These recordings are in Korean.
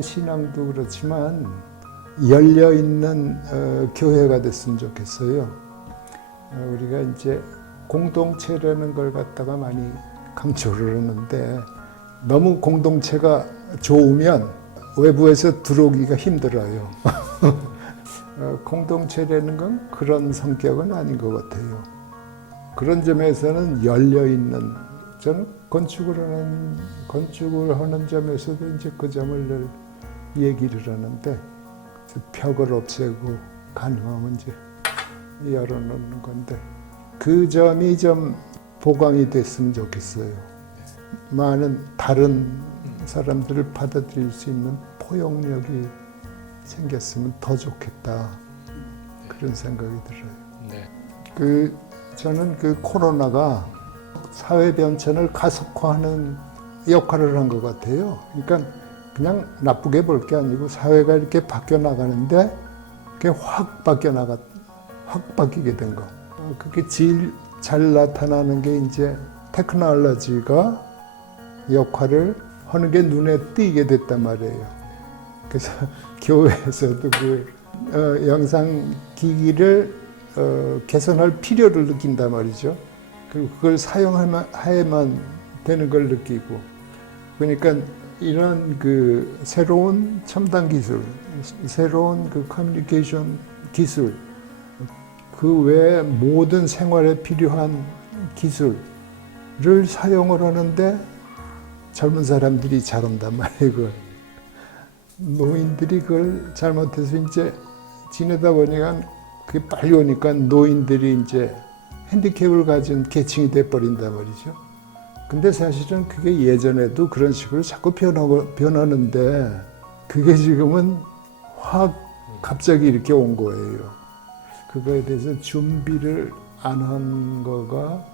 개인의 신앙도 그렇지만 열려있는 교회가 됐으면 좋겠어요. 우리가 이제 공동체라는 걸 갖다가 많이 강조를 하는데 너무 공동체가 좋으면 외부에서 들어오기가 힘들어요. 공동체라는 건 그런 성격은 아닌 것 같아요. 그런 점에서는 열려있는, 저는 건축을 하는 점에서도 이제 그 점을 늘 얘기를 하는데, 벽을 없애고 가능하면 이제 열어놓는 건데, 그 점이 좀 보강이 됐으면 좋겠어요. 많은 다른 사람들을 받아들일 수 있는 포용력이 생겼으면 더 좋겠다. 그런 생각이 들어요. 저는 그 코로나가 사회 변천을 가속화하는 역할을 한 것 같아요. 그러니까 그냥 나쁘게 볼 게 아니고 사회가 이렇게 바뀌어 나가는데 그게 확 바뀌게 된 거. 그게 제일 잘 나타나는 게 이제 테크놀로지가 역할을 하는 게 눈에 띄게 됐단 말이에요. 그래서 교회에서도 영상 기기를 개선할 필요를 느낀단 말이죠. 그리고 그걸 사용해야만 되는 걸 느끼고. 그러니까 이런 새로운 첨단 기술, 새로운 커뮤니케이션 기술, 그 외에 모든 생활에 필요한 기술을 사용을 하는데 젊은 사람들이 잘한단 말이에요. 그걸. 노인들이 그걸 잘못해서 이제 지내다 보니까 그게 빨리 오니까 노인들이 이제 핸디캡을 가진 계층이 돼버린단 말이죠. 근데 사실은 그게 예전에도 그런 식으로 자꾸 변하는데 그게 지금은 확 갑자기 이렇게 온 거예요. 그거에 대해서 준비를 안 한 거가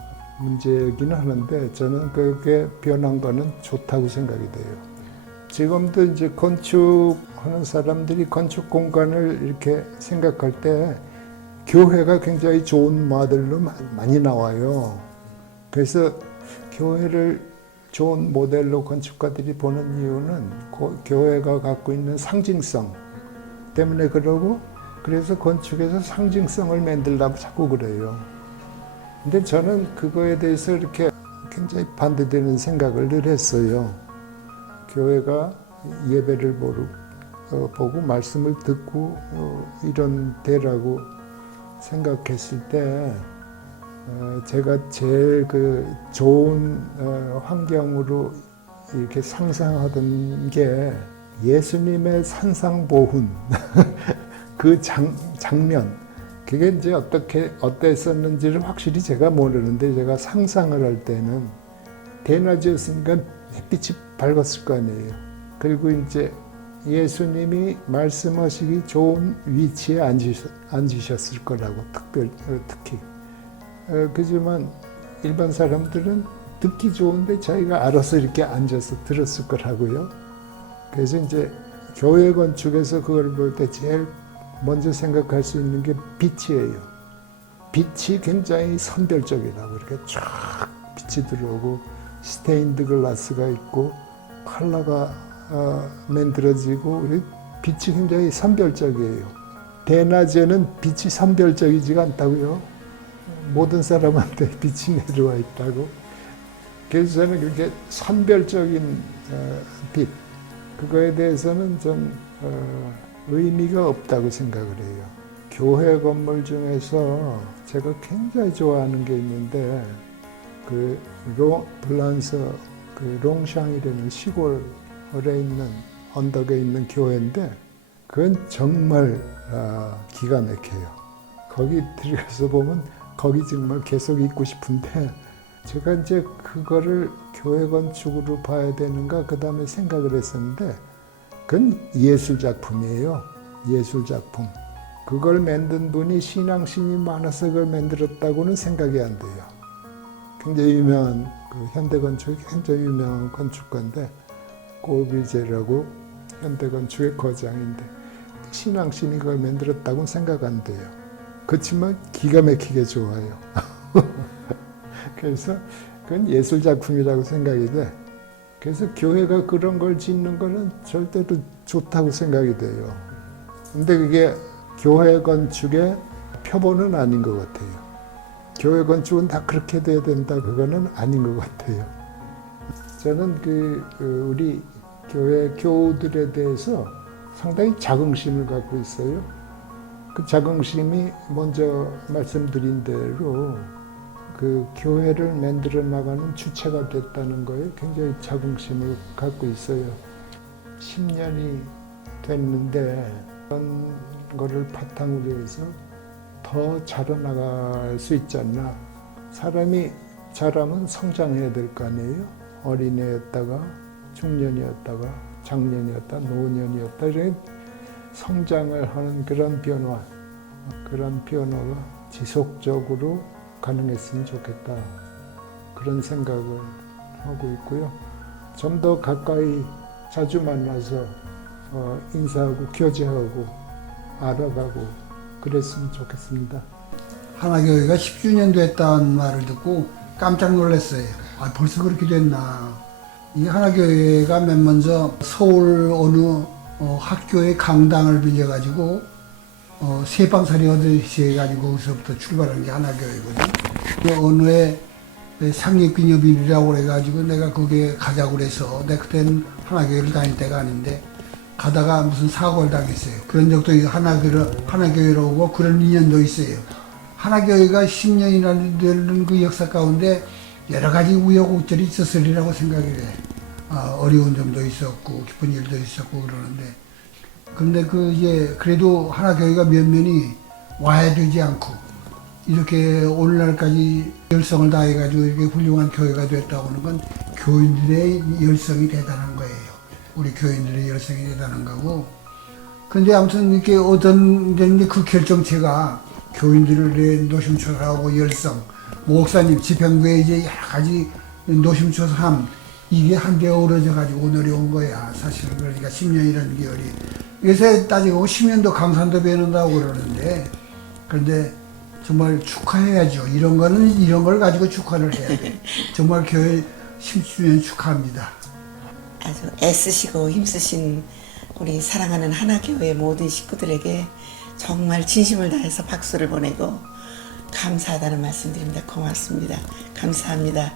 문제이긴 하는데 저는 그게 변한 거는 좋다고 생각이 돼요. 지금도 이제 건축하는 사람들이 건축 공간을 이렇게 생각할 때 교회가 굉장히 좋은 모델로 많이 나와요. 그래서 교회를 좋은 모델로 건축가들이 보는 이유는 교회가 갖고 있는 상징성 때문에 그러고, 그래서 건축에서 상징성을 만들려고 자꾸 그래요. 근데 저는 그거에 대해서 이렇게 굉장히 반대되는 생각을 늘 했어요. 교회가 예배를 보고 말씀을 듣고 이런 데라고 생각했을 때 제가 제일 좋은 환경으로 이렇게 상상하던 게 예수님의 산상보훈 그 장면, 그게 이제 어땠었는지를 확실히 제가 모르는데 제가 상상을 할 때는 대낮이었으니까 햇빛이 밝았을 거 아니에요. 그리고 이제 예수님이 말씀하시기 좋은 위치에 앉으셨을 거라고 특히. 그지만 일반 사람들은 듣기 좋은데 자기가 알아서 이렇게 앉아서 들었을 거라고요. 그래서 이제 교회 건축에서 그걸 볼 때 제일 먼저 생각할 수 있는 게 빛이에요. 빛이 굉장히 선별적이라고 이렇게 쫙 빛이 들어오고 스테인드 글라스가 있고 컬러가 만들어지고 빛이 굉장히 선별적이에요. 대낮에는 빛이 선별적이지가 않다고요. 모든 사람한테 빛이 내려와 있다고. 그래서 저는 그렇게 선별적인 빛, 그거에 대해서는 좀 의미가 없다고 생각을 해요. 교회 건물 중에서 제가 굉장히 좋아하는 게 있는데 블란서 롱샹이라는 시골에 있는 언덕에 있는 교회인데 그건 정말 기가 막혀요. 거기 들어가서 보면 거기 정말 계속 있고 싶은데 제가 이제 그거를 교회 건축으로 봐야 되는가 그 다음에 생각을 했었는데 그건 예술 작품이에요. 예술 작품. 그걸 만든 분이 신앙심이 많아서 그걸 만들었다고는 생각이 안 돼요. 굉장히 유명한 현대 건축이 굉장히 유명한 건축가인데 꼬비제라고 현대 건축의 거장인데 신앙심이 그걸 만들었다고는 생각 안 돼요. 그렇지만 기가 막히게 좋아요. 그래서 그건 예술 작품이라고 생각이 돼. 그래서 교회가 그런 걸 짓는 거는 절대로 좋다고 생각이 돼요. 근데 그게 교회 건축의 표본은 아닌 것 같아요. 교회 건축은 다 그렇게 돼야 된다, 그거는 아닌 것 같아요. 저는 우리 교회 교우들에 대해서 상당히 자긍심을 갖고 있어요. 그 자긍심이 먼저 말씀드린 대로 그 교회를 만들어 나가는 주체가 됐다는 거에 굉장히 자긍심을 갖고 있어요. 10년이 됐는데 그런 거를 바탕으로 해서 더 자라나갈 수 있지 않나. 사람이 자라면 성장해야 될 거 아니에요. 어린애였다가 중년이었다가 장년이었다 노년이었다 이렇게 성장을 하는 그런 변화가 지속적으로 가능했으면 좋겠다. 그런 생각을 하고 있고요. 좀 더 가까이 자주 만나서 인사하고 교제하고 알아가고 그랬으면 좋겠습니다. 하나교회가 10주년 됐다는 말을 듣고 깜짝 놀랐어요. 아, 벌써 그렇게 됐나. 이 하나교회가 맨 먼저 서울 어느 학교의 강당을 빌려가지고 세방살이 얻으시 해가지고 거기서부터 출발한 게 하나교회거든요. 그 어느 해 상립기념일이라고 그래가지고 내가 거기에 가자고 그래서 내가 그때는 하나교회를 다닐 때가 아닌데 가다가 무슨 사고를 당했어요. 그런 적도 하나교회로 오고 그런 인연도 있어요. 하나교회가 10년이나 되는 그 역사 가운데 여러 가지 우여곡절이 있었으리라고 생각이 해. 어려운 점도 있었고 기쁜 일도 있었고 그러는데 그런데 그래도 하나교회가 면면이 와야 되지 않고 이렇게 오늘날까지 열성을 다해가지고 이렇게 훌륭한 교회가 됐다고 하는 건 교인들의 열성이 대단한 거예요. 우리 교인들의 열성이 대단한 거고. 근데 아무튼 이렇게 어떤 그 결정체가 교인들의 노심초사하고 열성, 목사님 집행부에 이제 여러 가지 노심초사함 이게 한데 어우러져 가지고 어려운 거야. 사실은 그러니까 10년이라는 기열이. 요새 따지고 10년도 강산도 배는다고 그러는데 그런데 정말 축하해야죠. 이런 걸 가지고 축하를 해야 돼. 정말 교회 10주년 축하합니다. 아주 애쓰시고 힘쓰신 우리 사랑하는 하나교회 모든 식구들에게 정말 진심을 다해서 박수를 보내고 감사하다는 말씀드립니다. 고맙습니다. 감사합니다.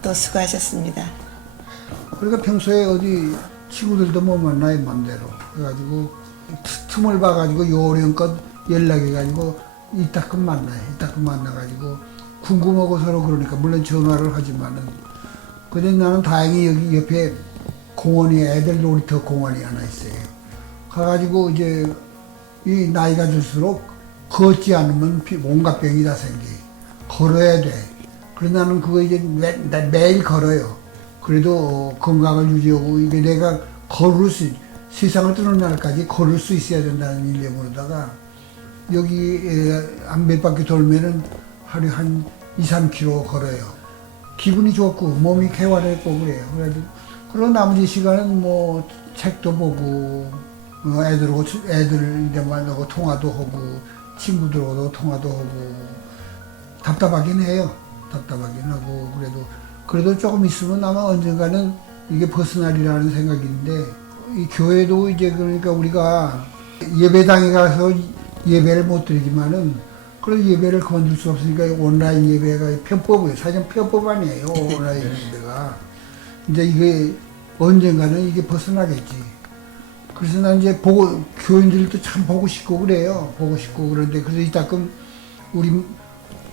또 수고하셨습니다. 그러니까 평소에 어디 친구들도 못 만나요, 맘대로. 그래가지고 틈을 봐가지고 요령껏 연락해가지고 이따금 만나요. 이따금 만나가지고 궁금하고 서로 그러니까 물론 전화를 하지만은 근데 나는 다행히 여기 옆에 공원이 애들 놀이터 공원이 하나 있어요. 가가지고 이제 이 나이가 들수록 걷지 않으면 온갖 병이 다 생기. 걸어야 돼. 그래서 나는 그거 이제 매일 걸어요. 그래도 건강을 유지하고 이게 내가 세상을 뜨는 날까지 걸을 수 있어야 된다는 일념으로다가 여기 한 몇 바퀴 돌면은 하루에 한 2, 3km 걸어요. 기분이 좋고 몸이 개활했고 그래요. 그리고 나머지 시간은 뭐 책도 보고 애들 이제 만나고 통화도 하고 친구들하고도 통화도 하고 답답하긴 해요. 답답하긴 하고 그래도 조금 있으면 아마 언젠가는 이게 벗어나리라는 생각인데 이 교회도 이제 그러니까 우리가 예배당에 가서 예배를 못 드리지만은 그런 예배를 건들 수 없으니까 온라인 예배가 편법이에요. 사실 편법 아니에요. 온라인 예배가. 이제 이게 언젠가는 이게 벗어나겠지. 그래서 난 이제 교인들도 참 보고 싶고 그래요. 보고 싶고 그런데 그래서 이따금 우리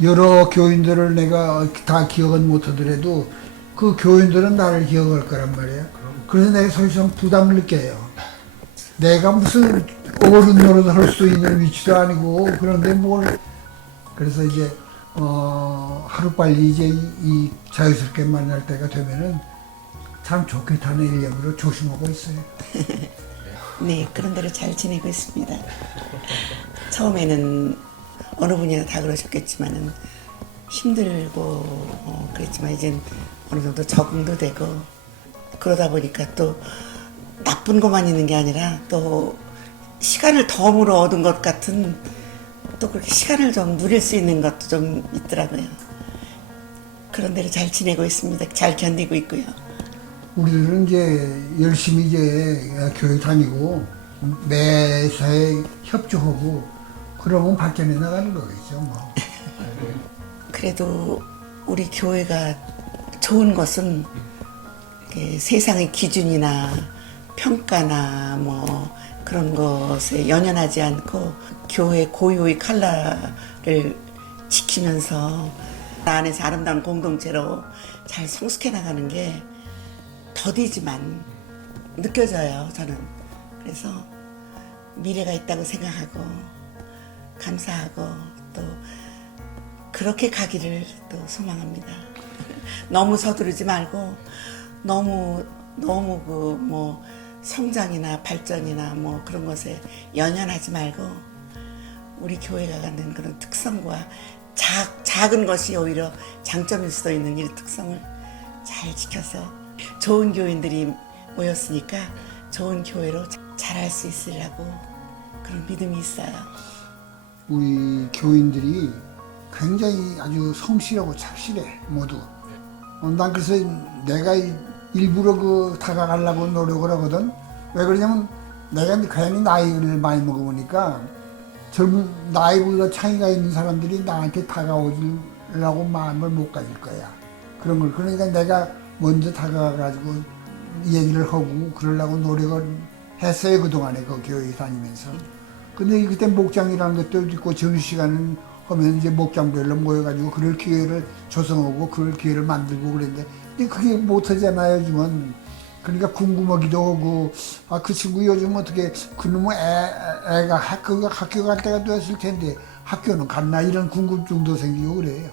여러 교인들을 내가 다 기억은 못 하더라도 그 교인들은 나를 기억할 거란 말이에요. 그래서 내가 사실상 부담을 느껴요. 내가 무슨 어른 노릇 할 수 있는 위치도 아니고 그런데 그래서 이제 하루빨리 이제 이 자유스럽게 만날 때가 되면은 참 좋겠다는 일념으로 조심하고 있어요. 네, 그런 대로 잘 지내고 있습니다. 처음에는 어느 분이나 다 그러셨겠지만은 힘들고 그랬지만 이젠 어느 정도 적응도 되고 그러다 보니까 또 나쁜 것만 있는 게 아니라 또 시간을 덤으로 얻은 것 같은 또 그렇게 시간을 좀 누릴 수 있는 것도 좀 있더라고요. 그런 대로 잘 지내고 있습니다. 잘 견디고 있고요. 우리들은 이제 열심히 이제 교회 다니고 매사에 협조하고 그러면 발전해 나가는 거겠죠. 뭐. 그래도 우리 교회가 좋은 것은 이렇게 세상의 기준이나 평가나 뭐 그런 것에 연연하지 않고 교회 고유의 칼라를 지키면서 나 안에서 아름다운 공동체로 잘 성숙해 나가는 게 더디지만 느껴져요, 저는. 그래서 미래가 있다고 생각하고 감사하고 또 그렇게 가기를 또 소망합니다. 너무 서두르지 말고 너무 그 뭐 성장이나 발전이나 뭐 그런 것에 연연하지 말고 우리 교회가 갖는 그런 특성과 작은 것이 오히려 장점일 수도 있는 이 특성을 잘 지켜서 좋은 교인들이 모였으니까 좋은 교회로 잘할 수 있으리라고 그런 믿음이 있어요. 우리 교인들이 굉장히 아주 성실하고 착실해 모두. 난 그래서 내가 일부러 그 다가가려고 노력을 하거든. 왜 그러냐면 내가 괜히 나이를 많이 먹어보니까 젊은 나이보다 차이가 있는 사람들이 나한테 다가오려고 마음을 못 가질 거야. 그런 걸. 그러니까 내가 먼저 다가가가지고 얘기를 하고 그러려고 노력을 했어요, 그동안에 그 교회 다니면서. 근데 그때 목장이라는 것도 있고 점심시간은 하면 이제 목장별로 모여가지고 그럴 기회를 조성하고 그럴 기회를 만들고 그랬는데 근데 그게 못하잖아요, 요즘은. 그러니까 궁금하기도 하고 아, 그 친구 요즘 어떻게 그놈의 애가 학교 갈 때가 됐을 텐데 학교는 갔나 이런 궁금증도 생기고 그래요.